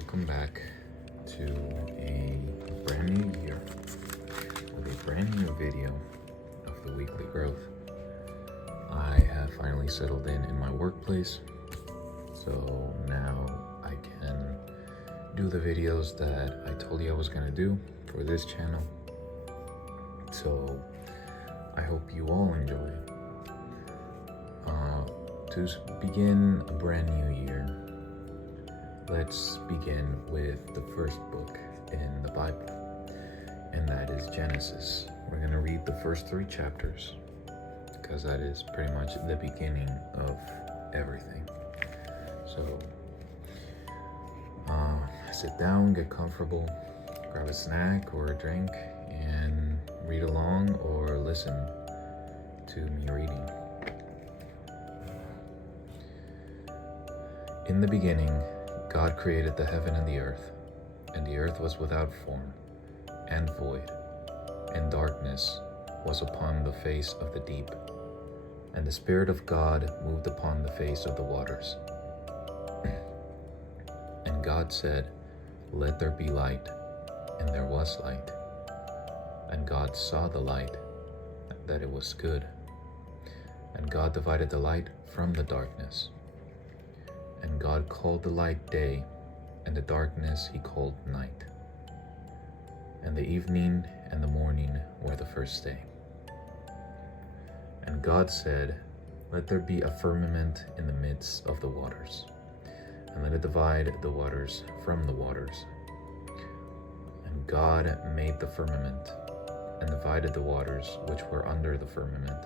welcome back to a brand new year with a brand new video of the weekly growth. I have finally settled in my workplace, so now I can do the videos that I told you I was going to do for this channel. So I hope you all enjoy it. To begin a brand new year, let's begin with the first book in the Bible, and that is Genesis. We're going to read the first 3 chapters because that is pretty much the beginning of everything. So sit down, get comfortable, grab a snack or a drink, and read along or listen to me reading. In the beginning, God created the heaven and the earth was without form and void, and darkness was upon the face of the deep, and the Spirit of God moved upon the face of the waters. And God said, "Let there be light," and there was light. And God saw the light, that it was good. And God divided the light from the darkness. And God called the light day, and the darkness he called night. And the evening and the morning were the first day. And God said, "Let there be a firmament in the midst of the waters, and let it divide the waters from the waters." And God made the firmament, and divided the waters which were under the firmament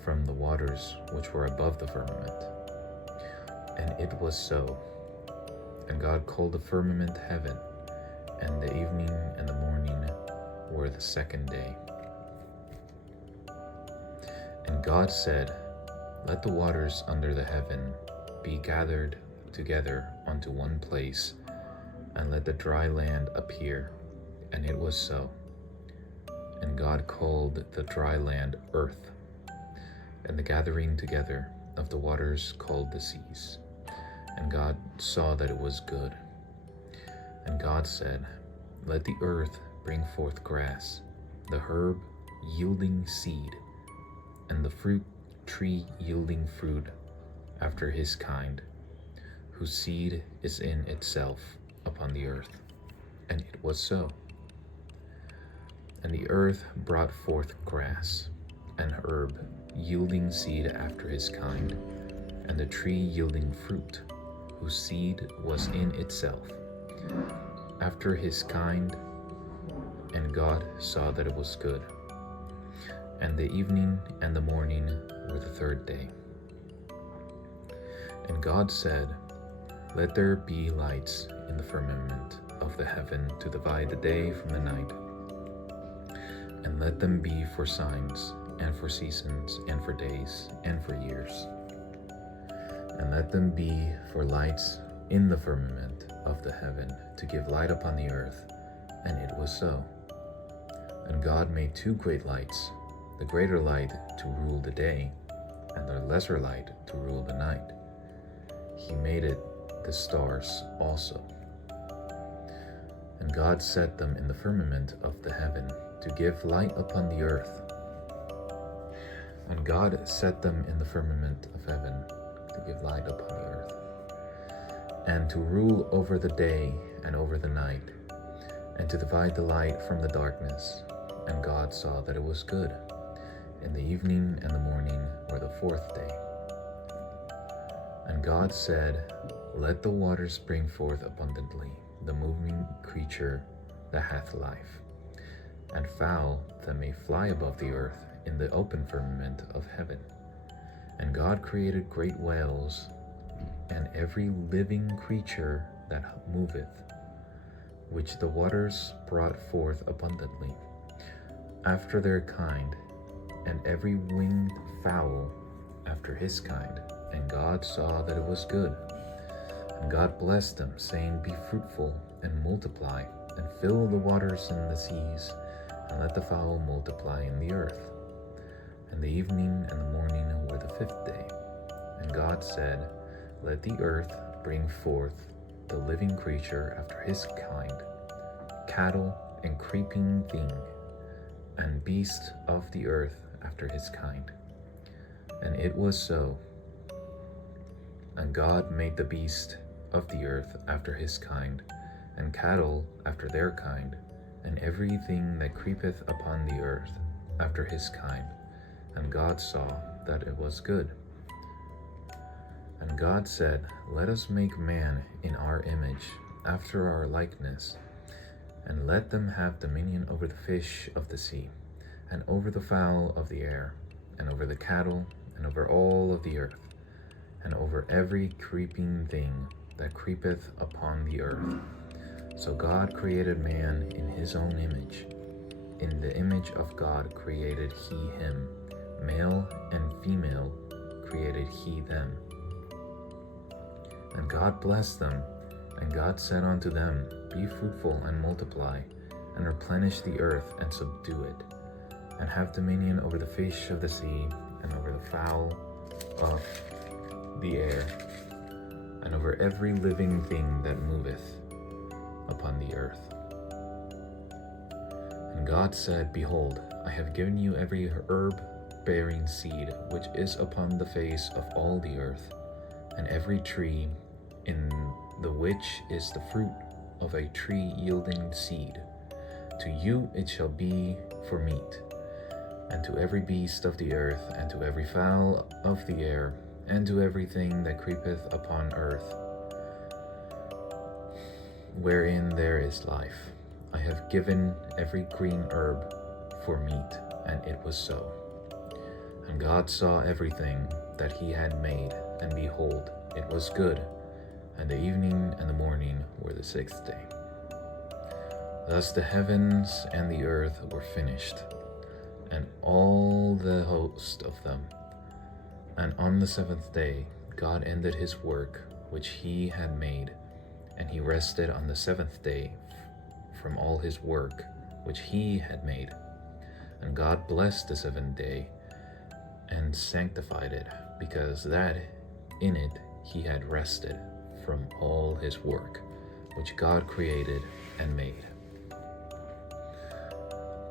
from the waters which were above the firmament. And it was so. And God called the firmament heaven, and the evening and the morning were the second day. And God said, "Let the waters under the heaven be gathered together unto one place, and let the dry land appear." And it was so. And God called the dry land earth, and the gathering together of the waters called the seas. And God saw that it was good. And God said, "Let the earth bring forth grass, the herb yielding seed, and the fruit tree yielding fruit after his kind, whose seed is in itself upon the earth." And it was so. And the earth brought forth grass, and herb yielding seed after his kind, and the tree yielding fruit, whose seed was in itself after his kind. And God saw that it was good. And the evening and the morning were the third day. And God said, "Let there be lights in the firmament of the heaven to divide the day from the night, and let them be for signs, and for seasons, and for days, and for years. And let them be for lights in the firmament of the heaven to give light upon the earth." And it was so. And God made 2 great lights, the greater light to rule the day, and the lesser light to rule the night. He made it the stars also. And God set them in the firmament of the heaven to give light upon the earth. And God set them in the firmament of heaven to give light upon the earth, and to rule over the day and over the night, and to divide the light from the darkness. And God saw that it was good. And the evening and the morning were the 4th day. And God said, "Let the waters bring forth abundantly the moving creature that hath life, and fowl that may fly above the earth in the open firmament of heaven." And God created great whales, and every living creature that moveth, which the waters brought forth abundantly, after their kind, and every winged fowl after his kind. And God saw that it was good. And God blessed them, saying, "Be fruitful, and multiply, and fill the waters and the seas, and let the fowl multiply in the earth." And the evening and the morning were the 5th day. And God said, "Let the earth bring forth the living creature after his kind, cattle and creeping thing, and beast of the earth after his kind. And it was so. And God made the beast of the earth after his kind, and cattle after their kind, and everything that creepeth upon the earth after his kind. And God saw that it was good. And God said, Let us make man in our image, after our likeness, and let them have dominion over the fish of the sea, and over the fowl of the air, and over the cattle, and over all of the earth, and over every creeping thing that creepeth upon the earth. So God created man in his own image. In the image of God created he him. Male and female created he them. And God blessed them, and God said unto them, Be fruitful and multiply, and replenish the earth and subdue it, and have dominion over the fish of the sea, and over the fowl of the air, and over every living thing that moveth upon the earth. And God said, Behold, I have given you every herb-bearing seed which is upon the face of all the earth, and every tree in the which is the fruit of a tree yielding seed. To you it shall be for meat, and to every beast of the earth, and to every fowl of the air, and to everything that creepeth upon earth, wherein there is life. I have given every green herb for meat, and it was so. And God saw everything that he had made, and behold, it was good. And the evening and the morning were the sixth day. Thus the heavens and the earth were finished, and all the host of them. And on the seventh day God ended his work which he had made, and he rested on the seventh day from all his work which he had made. And God blessed the seventh day, and sanctified it, because that in it he had rested from all his work which God created and made.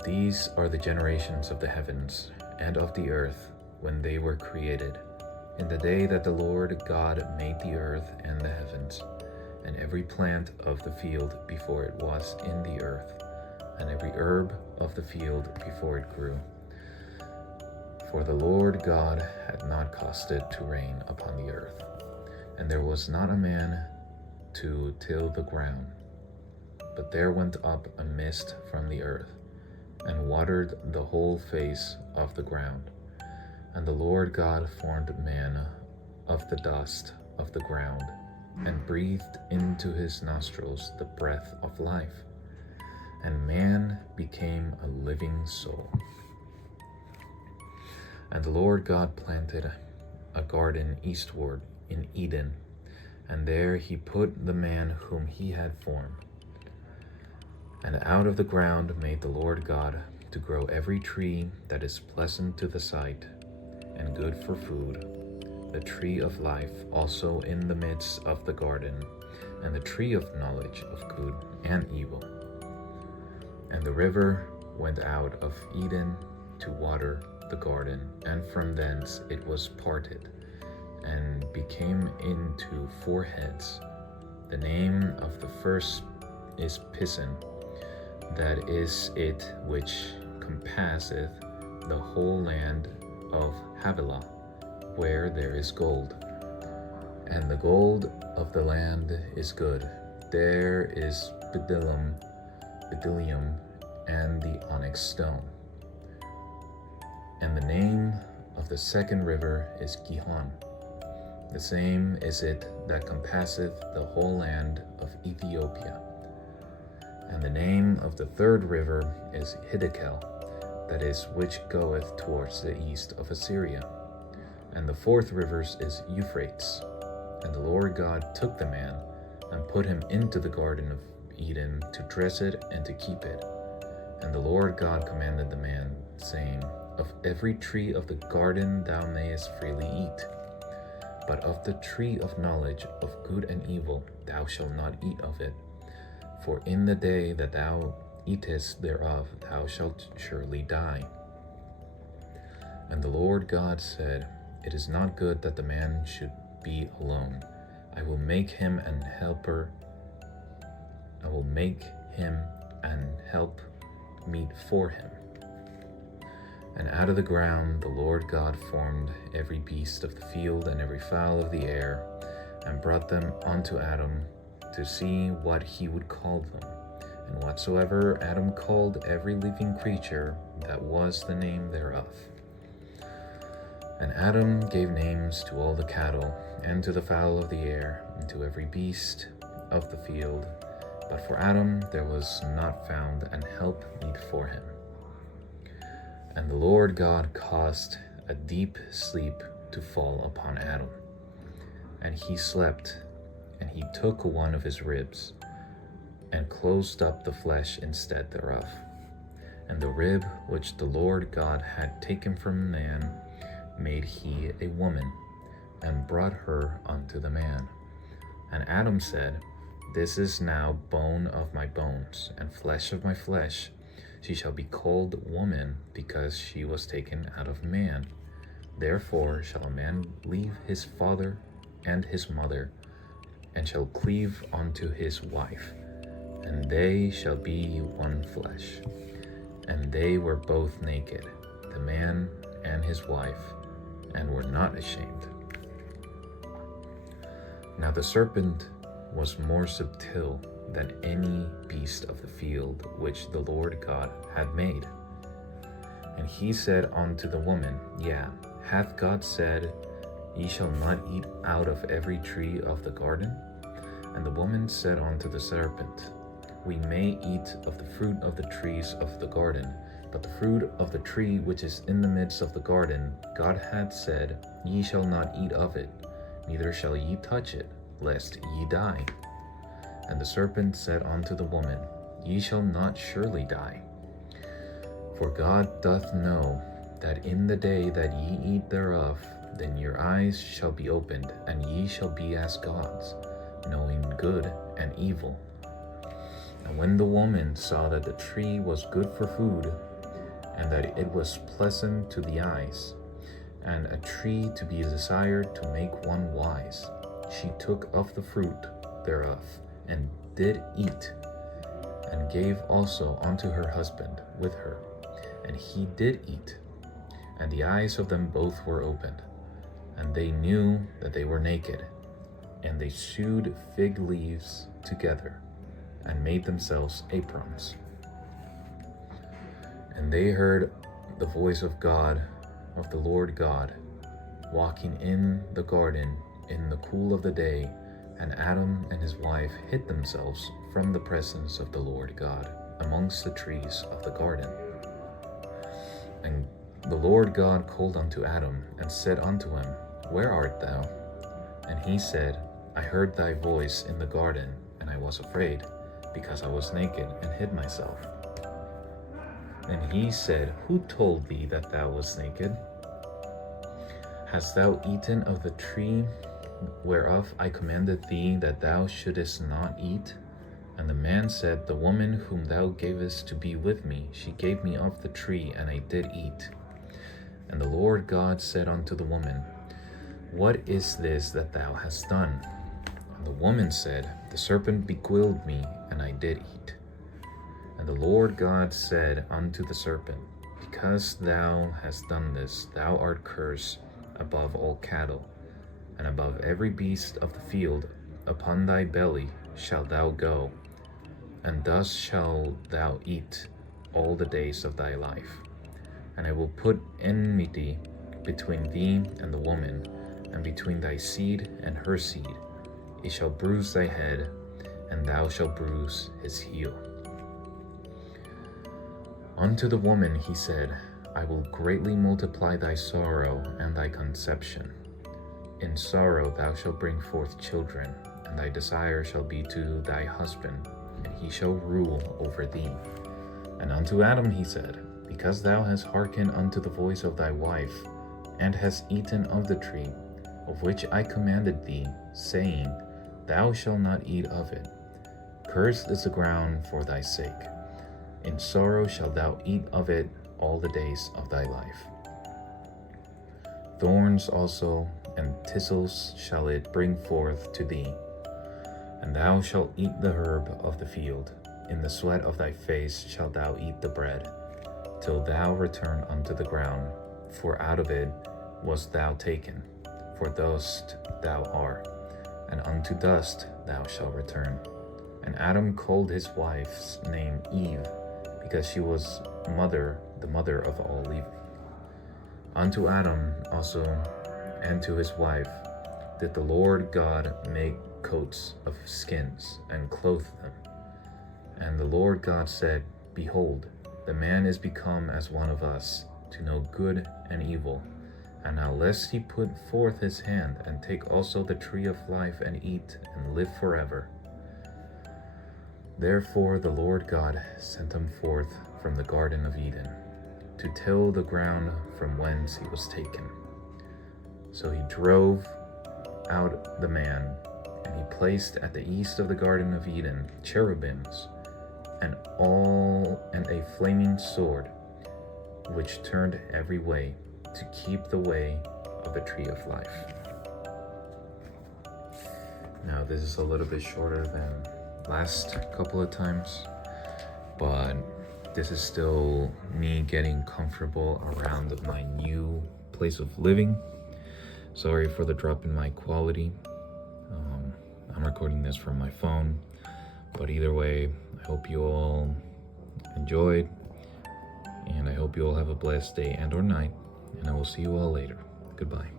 These are the generations of the heavens and of the earth when they were created, in the day that the Lord God made the earth and the heavens, and every plant of the field before it was in the earth, and every herb of the field before it grew. For the Lord God had not caused it to rain upon the earth, and there was not a man to till the ground. But there went up a mist from the earth, and watered the whole face of the ground. And the Lord God formed man of the dust of the ground, and breathed into his nostrils the breath of life, and man became a living soul. And the Lord God planted a garden eastward in Eden, and there he put the man whom he had formed. And out of the ground made the Lord God to grow every tree that is pleasant to the sight, and good for food, the tree of life also in the midst of the garden, and the tree of knowledge of good and evil. And the river went out of Eden to water the garden, and from thence it was parted, and became into 4 heads. The name of the first is Pison, that is it which compasseth the whole land of Havilah, where there is gold. And the gold of the land is good. There is bdellium, and the onyx stone. And the name of the second river is Gihon. The same is it that compasseth the whole land of Ethiopia. And the name of the third river is Hiddekel, that is which goeth towards the east of Assyria. And the fourth river is Euphrates. And the Lord God took the man, and put him into the garden of Eden to dress it and to keep it. And the Lord God commanded the man, saying, Of every tree of the garden thou mayest freely eat, But of the tree of knowledge of good and evil thou shalt not eat of it. For in the day that thou eatest thereof thou shalt surely die. And the Lord God said, It is not good that the man should be alone. I will make him an helper. I will make him an help meet for him. And out of the ground the Lord God formed every beast of the field and every fowl of the air, and brought them unto Adam to see what he would call them. And whatsoever Adam called every living creature, that was the name thereof. And Adam gave names to all the cattle, and to the fowl of the air, and to every beast of the field. But for Adam there was not found an helpmeet for him. And the Lord God caused a deep sleep to fall upon Adam. And he slept, and he took one of his ribs, and closed up the flesh instead thereof. And the rib which the Lord God had taken from man made he a woman, and brought her unto the man. And Adam said, This is now bone of my bones, and flesh of my flesh. She shall be called woman, because she was taken out of man. Therefore shall a man leave his father and his mother, and shall cleave unto his wife, and they shall be one flesh. And they were both naked, the man and his wife, and were not ashamed. Now the serpent was more subtle than any beast of the field which the Lord God had made. And he said unto the woman, Yea, hath God said, Ye shall not eat out of every tree of the garden? And the woman said unto the serpent, We may eat of the fruit of the trees of the garden, but the fruit of the tree which is in the midst of the garden, God hath said, Ye shall not eat of it, neither shall ye touch it, lest ye die. And the serpent said unto the woman, Ye shall not surely die. For God doth know that in the day that ye eat thereof, then your eyes shall be opened, and ye shall be as gods, knowing good and evil. And when the woman saw that the tree was good for food, and that it was pleasant to the eyes, and a tree to be desired to make one wise, she took of the fruit thereof, and did eat, and gave also unto her husband with her, and he did eat. And the eyes of them both were opened, and they knew that they were naked, and they sewed fig leaves together, and made themselves aprons. And they heard the voice of God, of the Lord God, walking in the garden in the cool of the day, and Adam and his wife hid themselves from the presence of the Lord God amongst the trees of the garden. And the Lord God called unto Adam, and said unto him, Where art thou? And he said, I heard thy voice in the garden, and I was afraid, because I was naked, and hid myself. And he said, Who told thee that thou wast naked? Hast thou eaten of the tree whereof I commanded thee that thou shouldest not eat? And the man said, The woman whom thou gavest to be with me, she gave me of the tree, and I did eat. And the Lord God said unto the woman, What is this that thou hast done? And the woman said, The serpent beguiled me, and I did eat. And the Lord God said unto the serpent, Because thou hast done this, thou art cursed above all cattle, and above every beast of the field. Upon thy belly shalt thou go, and thus shalt thou eat all the days of thy life. And I will put enmity between thee and the woman, and between thy seed and her seed. It shall bruise thy head, and thou shalt bruise his heel. Unto the woman he said, I will greatly multiply thy sorrow and thy conception. In sorrow thou shalt bring forth children, and thy desire shall be to thy husband, and he shall rule over thee. And unto Adam he said, Because thou hast hearkened unto the voice of thy wife, and hast eaten of the tree, of which I commanded thee, saying, Thou shalt not eat of it. Cursed is the ground for thy sake. In sorrow shalt thou eat of it all the days of thy life. Thorns also and thistles shall it bring forth to thee, and thou shalt eat the herb of the field. In the sweat of thy face shalt thou eat the bread, till thou return unto the ground, for out of it wast thou taken, for dust thou art, and unto dust thou shalt return. And Adam called his wife's name Eve, because she was the mother of all living. Unto Adam also and to his wife did the Lord God make coats of skins and clothe them. And the Lord God said, Behold, the man is become as one of us, to know good and evil. And now lest he put forth his hand and take also the tree of life and eat and live forever. Therefore the Lord God sent him forth from the Garden of Eden, to till the ground from whence he was taken. So he drove out the man, and he placed at the east of the Garden of Eden cherubims, and a flaming sword, which turned every way, to keep the way of the tree of life. Now this is a little bit shorter than last couple of times, but this is still me getting comfortable around my new place of living. Sorry for the drop in my quality. I'm recording this from my phone, but either way, I hope you all enjoyed, and I hope you all have a blessed day and or night, and I will see you all later. Goodbye.